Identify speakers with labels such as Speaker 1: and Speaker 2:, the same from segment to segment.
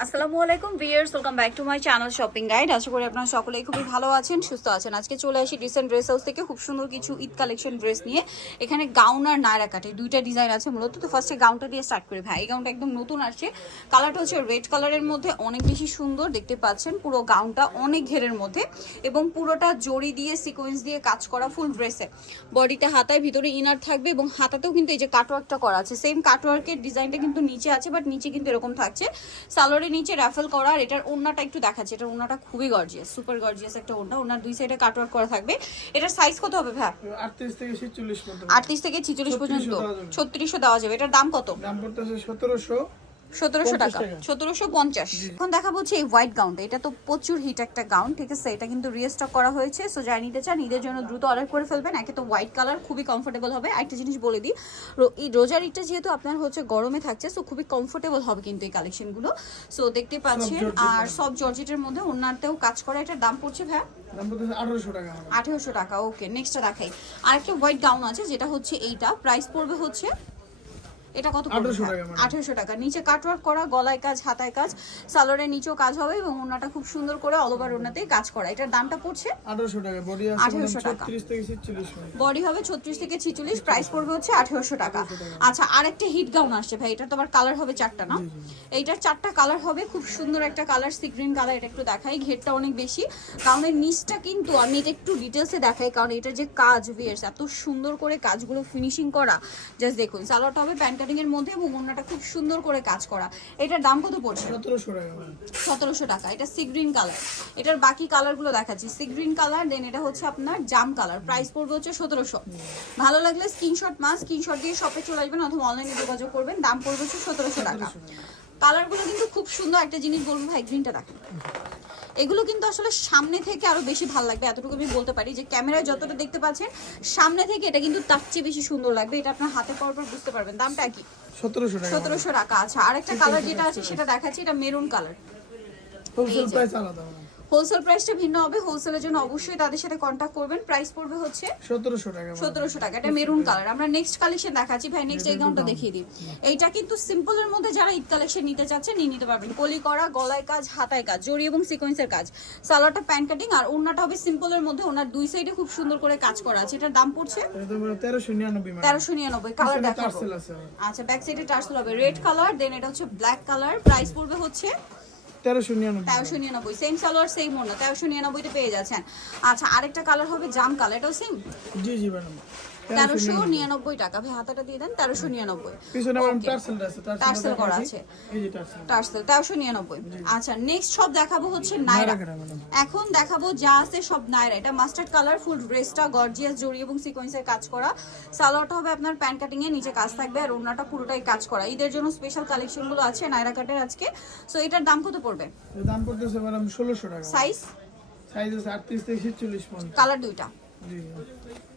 Speaker 1: আসসালামু আলাইকুম viewers welcome back to my channel shopping guide আশা করি আপনারা সকলেই খুবই ভালো আছেন, সুস্থ আছেন। আজকে চলে আসি রিসেন্ট ড্রেস হাউস থেকে, খুব সুন্দর কিছু ঈদ কালেকশন ড্রেস নিয়ে। এখানে গাউন আর নায়রা কাটে দুইটা ডিজাইন আছে মূলত। তো ফার্স্টে গাউনটা দিয়ে স্টার্ট করি ভাই। এই গাউনটা একদম নতুন আসছে। কালারটা হচ্ছে রেড কালারের মধ্যে অনেক বেশি সুন্দর, দেখতে পাচ্ছেন পুরো গাউনটা অনেক ঘেরের মধ্যে। এবং পুরোটা জড়ি দিয়ে সিকোয়েন্স দিয়ে কাজ করা ফুল ড্রেসে বডিতে হাতায়, ভিতরে ইনার থাকবে এবং হাতাতেও কিন্তু এই যে কাটওয়ার্কটা করা আছে। সেম কাটওয়ার্কের ডিজাইনটা কিন্তু নিচে আছে বাট নিচে কিন্তু এরকম থাকছে। সালোয়ারের নিচে র্যাফেল করা আর এটার ওড়নাটা একটু দেখাচ্ছে। এটার ওড়নাটা খুবই গর্জিয়াস সুপার গর্জিয়াস একটা ওড়না। ওনার দুই সাইডে কাটওয়ার্ক করা থাকবে। এটার সাইজ কত হবে ভাই
Speaker 2: আটত্রিশ থেকে ছেচল্লিশ পর্যন্ত।
Speaker 1: আটত্রিশ থেকে ছিচল্লিশ পর্যন্ত।
Speaker 2: 3600 দেওয়া
Speaker 1: ছত্রিশশো দেওয়া যাবে। এটার দাম কত?
Speaker 2: দাম পড়তেছে সতেরোশো।
Speaker 1: সতেরোশো টাকা। সতেরোশো পঞ্চাশ। এখন দেখা হচ্ছে এই হোয়াইট গাউনটা এটা তো প্রচুর হিট একটা গাউন ঠিক আছে? এটা কিন্তু রিস্টক করা হয়েছে সো যাই নিতে চান ঈদের জন্য দ্রুত অর্ডার করে ফেলবেন। একে তো হোয়াইট কালার খুবই কমফোর্টেবল হবে। একটা জিনিস বলে দিই এই রোজার ঈদটা যেহেতু আপনার হচ্ছে গরমে থাকছে সো খুবই কমফোর্টেবল হবে কিন্তু এই কালেকশনগুলো সো দেখতে পাচ্ছেন আর সব জর্জেটের মধ্যে ওনারতেও কাজ করা এটার দাম পড়ছে ভাই।
Speaker 2: আঠেরোশো টাকা
Speaker 1: ওকে নেক্সটটা দেখাই। আরেকটা হোয়াইট গাউন আছে যেটা হচ্ছে এইটা। প্রাইস পড়বে হচ্ছে এটা কত
Speaker 2: 1800 টাকা
Speaker 1: আঠেরোশো টাকা। নিচে কাটওয়ার্ক করা গলায় কাজ হাতায় কাজ সালোয়ারের নিচেও কাজ হবে এবং ওনাটা খুব সুন্দর করে অল ওভার ওনাতেই কাজ করা। এটার দামটা পড়ছে?
Speaker 2: আঠারোশো টাকা। বডি আছে
Speaker 1: 1800 টাকা। বডি হবে ছত্রিশ থেকে ছিচল্লিশ প্রাইস পড়বে হচ্ছে আঠেরোশো টাকা। আচ্ছা আর একটা হিট গাউন আসছে ভাই। এটা তো আবার কালার হবে চারটা না? এইটার চারটা কালার হবে। খুব সুন্দর একটা কালার সি গ্রিন কালার এটা একটু দেখাই। ঘেরটা অনেক বেশি। গাউনের নিচটা কিন্তু আমি এটা একটু ডিটেলসে দেখাই। কারণ এটার যে কাজ ভিয়ার্স এত সুন্দর করে কাজগুলো ফিনিশিং করা। জাস্ট দেখুন সালোয়ারটা হবে প্যান্ট কাটিং এর মধ্যে এবং খুব সুন্দর করে কাজ করা। এটার দাম কত পড়ছে?
Speaker 2: সতেরোশো টাকা
Speaker 1: সতেরোশো টাকা। এটা সি গ্রিন কালার এটার বাকি কালারগুলো দেখাচ্ছি। সি গ্রিন কালার দেন এটা হচ্ছে আপনার জাম কালার প্রাইস পড়বে হচ্ছে সতেরোশো। ভালো লাগলে স্ক্রিনশট মাস স্ক্রিনশট দিয়ে শপে চলে আসবেন অথবা অনলাইনে যোগাযোগ করবেন। দাম পড়বে হচ্ছে সতেরোশো টাকা। কালারগুলো কিন্তু খুব সুন্দর। একটা জিনিস বলব ভাই গ্রিনটা দেখেন। এগুলো কিন্তু আসলে সামনে থেকে আরও বেশি ভালো লাগবে এতটুকু আমি বলতে পারি যে ক্যামেরায় যতটা দেখতে পাচ্ছেন সামনে থেকে এটা কিন্তু তার চেয়ে বেশি সুন্দর লাগবে এটা আপনার হাতে পর পর বুঝতে পারবেন। দামটা কি?
Speaker 2: সতেরোশো টাকা।
Speaker 1: আচ্ছা আরেকটা কালার যেটা আছে। সেটা দেখাচ্ছি এটা মেরুন কালার
Speaker 2: হোলসেল
Speaker 1: প্রাইসটা ভিন্ন হবে। হোলসেলের জন্য অবশ্যই তাদের সাথে কন্ট্যাক্ট করবেন। প্রাইস পড়বে হচ্ছে
Speaker 2: সতেরোশো টাকা madam।
Speaker 1: সতেরোশো টাকা। এটা মেরুন কালার আমরা নেক্সট কালেকশন দেখাচ্ছি। ভাই নেক্সট এই গাউনটা দেখিয়ে দিই। এইটা কিন্তু সিম্পলের মধ্যে যারা ঈদ কালেকশন নিতে চাচ্ছেন নিয়ে নিতে পারবেন। কলি করা গলায় কাজ হাতায় কাজ জড়ি এবং সিকোয়েন্সের কাজ। সালোয়ারটা প্যান্ট কাটিং আর ওড়নাটা হবে সিম্পলের মধ্যে। ওনার দুই সাইডে খুব সুন্দর করে কাজ করা আছে। এটার দাম পড়ছে
Speaker 2: এটা তো মানে তেরোশো নিরানব্বই madam।
Speaker 1: তেরোশো নিরানব্বই। কালার
Speaker 2: পিছনে
Speaker 1: দেখাবো। আচ্ছা ব্যাক সাইডে টার্সেল হবে। রেড কালার দেন এটা হচ্ছে ব্ল্যাক কালার প্রাইস পড়বে হচ্ছে
Speaker 2: তেরোশো নিরানব্বই।
Speaker 1: তেরোশো নিরানব্বই সেম সালোয়ার সেম তেরোশো নিরানব্বইতে পেয়ে যাচ্ছেন। আচ্ছা আরেকটা কালার হবে জাম কালার এটাও সেম
Speaker 2: জি জি ম্যাডাম।
Speaker 1: তেরোশো নিরানব্বই। টাকা। ভাই হাতাটা দিয়ে দেন তেরোশো নিরানব্বই।
Speaker 2: টার্সেল
Speaker 1: করা আছে।
Speaker 2: টার্সেল
Speaker 1: তেরোশো নিরানব্বই। আচ্ছা নেক্সট সব দেখাবো হচ্ছে নাইরা এখন দেখাবো যা আছে সব নাইরা এটা মাস্টার্ড কালার ফুল ড্রেসটা গর্জিয়াস জড়ি এবং সিকোয়েন্সের কাজ করা। সালোয়ারটা হবে আপনার প্যান্ট কাটিং এ নিচে কাজ থাকবে আর ওড়নাটা পুরোটাই কাজ করা। ঈদের জন্য স্পেশাল কালেকশনগুলো আছে নাইরা কাটের আজকে। সো এটার দাম কত পড়বে?
Speaker 2: দাম পড়তেছে ম্যাডাম ষোলোশো টাকা।
Speaker 1: সাইজ
Speaker 2: সাইজ আছে আটত্রিশ থেকে ছেচল্লিশ
Speaker 1: কালার দুইটা।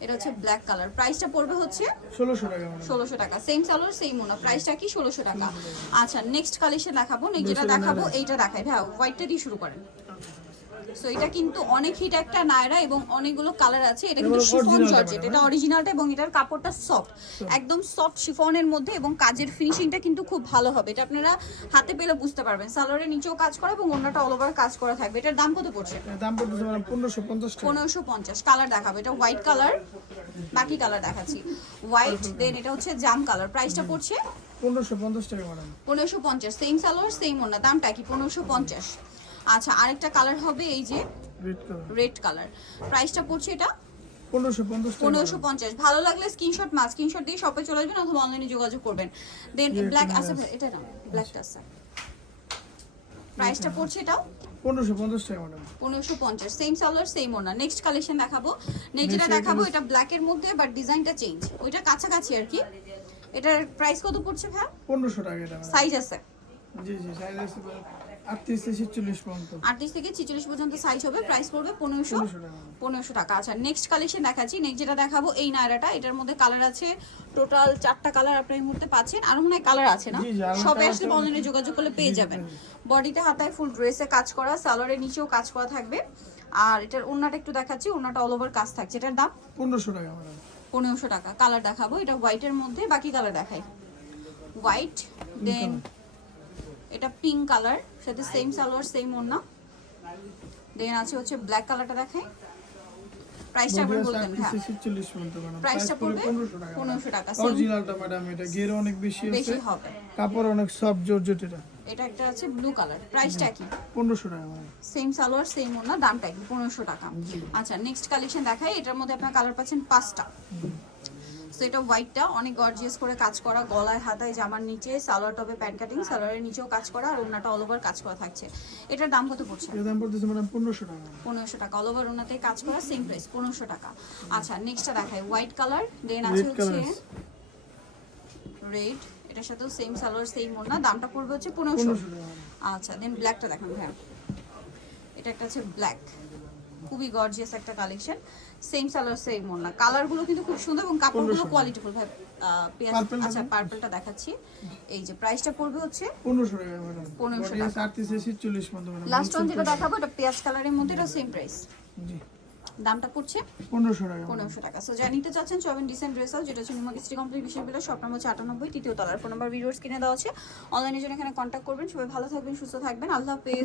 Speaker 1: এটা হচ্ছে ব্ল্যাক কালার প্রাইসটা পড়বে হচ্ছে
Speaker 2: ষোলোশো টাকা
Speaker 1: ষোলোশো টাকা। সেম কালার সেম ওনা প্রাইসটা কি? ষোলোশো টাকা। আচ্ছা নেক্সট কালেকশন দেখাবো। নেক্সট যেটা দেখাবো এইটা দেখাই। ভাই হোয়াইটটা দিয়ে শুরু করেন। সো এটা কিন্তু অনেক হিট একটা নায়রা এবং অনেকগুলো কালার আছে। এটা কিন্তু শিফন জর্জেট এটা অরিজিনালটা এবং এটার কাপড়টা সফট একদম সফট শিফনের মধ্যে এবং কাজের ফিনিশিংটা কিন্তু খুব ভালো হবে। এটা আপনারা হাতে পেলে বুঝতে পারবেন। সালোয়ারের নিচেও কাজ করা এবং অন্যটা অল ওভার কাজ করা থাকবে। এটার দাম কত পড়ছে?
Speaker 2: দাম পনেরোশো
Speaker 1: পনেরোশো পঞ্চাশ। কালার দেখাবো। এটা হোয়াইট কালার বাকি কালার দেখাচ্ছি। হোয়াইট দেন এটা হচ্ছে জাম কালার প্রাইসটা পড়ছে?
Speaker 2: পনেরোশো পঞ্চাশ টাকা ম্যাডাম
Speaker 1: পনেরোশো পঞ্চাশ। সেম সালোয়ার সেম ওনা দামটা কি? পনেরোশো পঞ্চাশ। আচ্ছা আরেকটা কালার হবে এই যে
Speaker 2: রেড কালার
Speaker 1: প্রাইসটা পড়ছে এটা?
Speaker 2: পনেরোশো পঞ্চাশ
Speaker 1: ভালো লাগলে স্ক্রিনশট মাছ স্ক্রিনশট দিয়ে শপে চলে আসবেন অথবা অনলাইনে যোগাযোগ করবেন। দেন ব্ল্যাক আছে এটা না ব্ল্যাকটা আছে। প্রাইসটা পড়ছে এটাও?
Speaker 2: টাকা ম্যাডাম
Speaker 1: সেম সালোয়ার সেম ওনা নেক্সট কালেকশন দেখাবো। দেখাবো এটা মধ্যে বাট ডিজাইনটা চেঞ্জ ওইটা কাছাকাছি আর কি। এটার প্রাইস কত পড়ছে ভাই?
Speaker 2: পনেরোশো টাকা এটা
Speaker 1: সাইজ আছে।
Speaker 2: জি জি সাইজ আছে। আটত্রিশ থেকে পর্যন্ত।
Speaker 1: আটত্রিশ থেকে ছিচল্লিশ পর্যন্ত সাইজ হবে প্রাইস পড়বে পনেরোশো।
Speaker 2: পনেরোশো টাকা।
Speaker 1: আচ্ছা নেক্সট কালেকশন দেখাচ্ছি। নেক্সট যেটা দেখাবো এই নায়রাটা। এটার মধ্যে কালার আছে টোটাল চারটা কালার আপনি এই মুহূর্তে পাচ্ছেন। আরও মনে হয় কালার আছে না? সবে আসলে অনলাইনে যোগাযোগ করলে পেয়ে যাবেন। বডিতে হাতায় ফুল ড্রেসে কাজ করা সালোয়ারের নিচেও কাজ করা থাকবে। আর এটার ওড়নাটা একটু দেখাচ্ছি ওড়নাটা অল ওভার কাজ থাকছে। এটার দাম?
Speaker 2: পনেরোশো টাকা
Speaker 1: পনেরোশো টাকা। কালার দেখাবো। এটা হোয়াইটের মধ্যে বাকি কালার দেখাই। হোয়াইট দেন এটা পিঙ্ক কালার সাথে সেম সালোয়ার সেম ওড়না। দেন আছে হচ্ছে ব্ল্যাক কালারটা দেখাই। প্রাইসটা
Speaker 2: আছে
Speaker 1: বলবেন হ্যাঁ।
Speaker 2: 38 46 পর্যন্ত
Speaker 1: প্রাইসটা পড়বে
Speaker 2: 1500 টাকা। অরিজিনালটা ম্যাডাম এটা ঘের অনেক বেশি আছে।
Speaker 1: বেশি হবে।
Speaker 2: কাপড় অনেক সফট জর্জেট এটা
Speaker 1: এটা একটা আছে ব্লু কালার প্রাইসটা কি
Speaker 2: 1500 টাকা
Speaker 1: সেম সালোয়ার সেম ওড়না দামটা কি পনেরোশো টাকা। আচ্ছা নেক্সট কালেকশন দেখাই এটার মধ্যে আপনার কালার পাচ্ছেন পাঁচটা। সো এটা হোয়াইটটা অনেক গর্জিয়াস করে কাজ করা গলায় হাতায় জামার নিচে সালোয়ার টপে প্যান্ট কাটিং সালোয়ারের নিচেও কাজ করা আর ওড়নাটা অল ওভার কাজ করা থাকছে। এটার দাম কত পড়ছে?
Speaker 2: এর দাম পড়তেছে ম্যাডাম 1500 টাকা।
Speaker 1: পনেরোশো টাকা। অল ওভার ওনাতে কাজ করা সেম প্রাইস পনেরোশো টাকা। আচ্ছা নেক্সটটা দেখাই। হোয়াইট কালার দেন আছে হচ্ছে রেড এটার সাথেও সেম সালোয়ার সেম ওড়না। দামটা পড়বে হচ্ছে পনেরোশো।
Speaker 2: 1500 টাকা।
Speaker 1: আচ্ছা দেন ব্ল্যাকটা দেখান হ্যাঁ এটা একটা হচ্ছে ব্ল্যাক খুবই গর্জিয়াস একটা কালেকশন সেম সালার সেম ওড়না। কালারগুলো কিন্তু খুব সুন্দর এবং কাপড়গুলো
Speaker 2: 1500
Speaker 1: কোয়ালিটিফুল ভাই আচ্ছা পার্পলটা দেখাচ্ছি। এই যে প্রাইসটা পড়বে হচ্ছে
Speaker 2: 1500 টাকা ম্যাডাম
Speaker 1: 1500
Speaker 2: বডি আছে 38 46 পর্যন্ত
Speaker 1: লাস্ট ওয়ান যেটা দেখাবো এটা পেঁয়াজ কালারের মধ্যে এটা সেম প্রাইস
Speaker 2: জি।
Speaker 1: দামটা পড়ছে
Speaker 2: 1500 টাকা। madam।
Speaker 1: পনেরোশো টাকা। সো যা নিতে চাচ্ছেন চবেন ডিসেন্ট ড্রেস হাউস যেটা হচ্ছে স্ট্রি কমপ্লিট বিশ্ববিদ্যালয় শপ নম্বর হচ্ছে আটানব্বই তৃতীয় তলার ফোন নাম্বার ভিডিওস কিনে দেওয়া আছে। অনলাইনের জন্য এখানে কন্ট্যাক্ট করবেন। সবাই ভালো থাকবেন সুস্থ থাকবেন। আল্লাহ হাফেজ।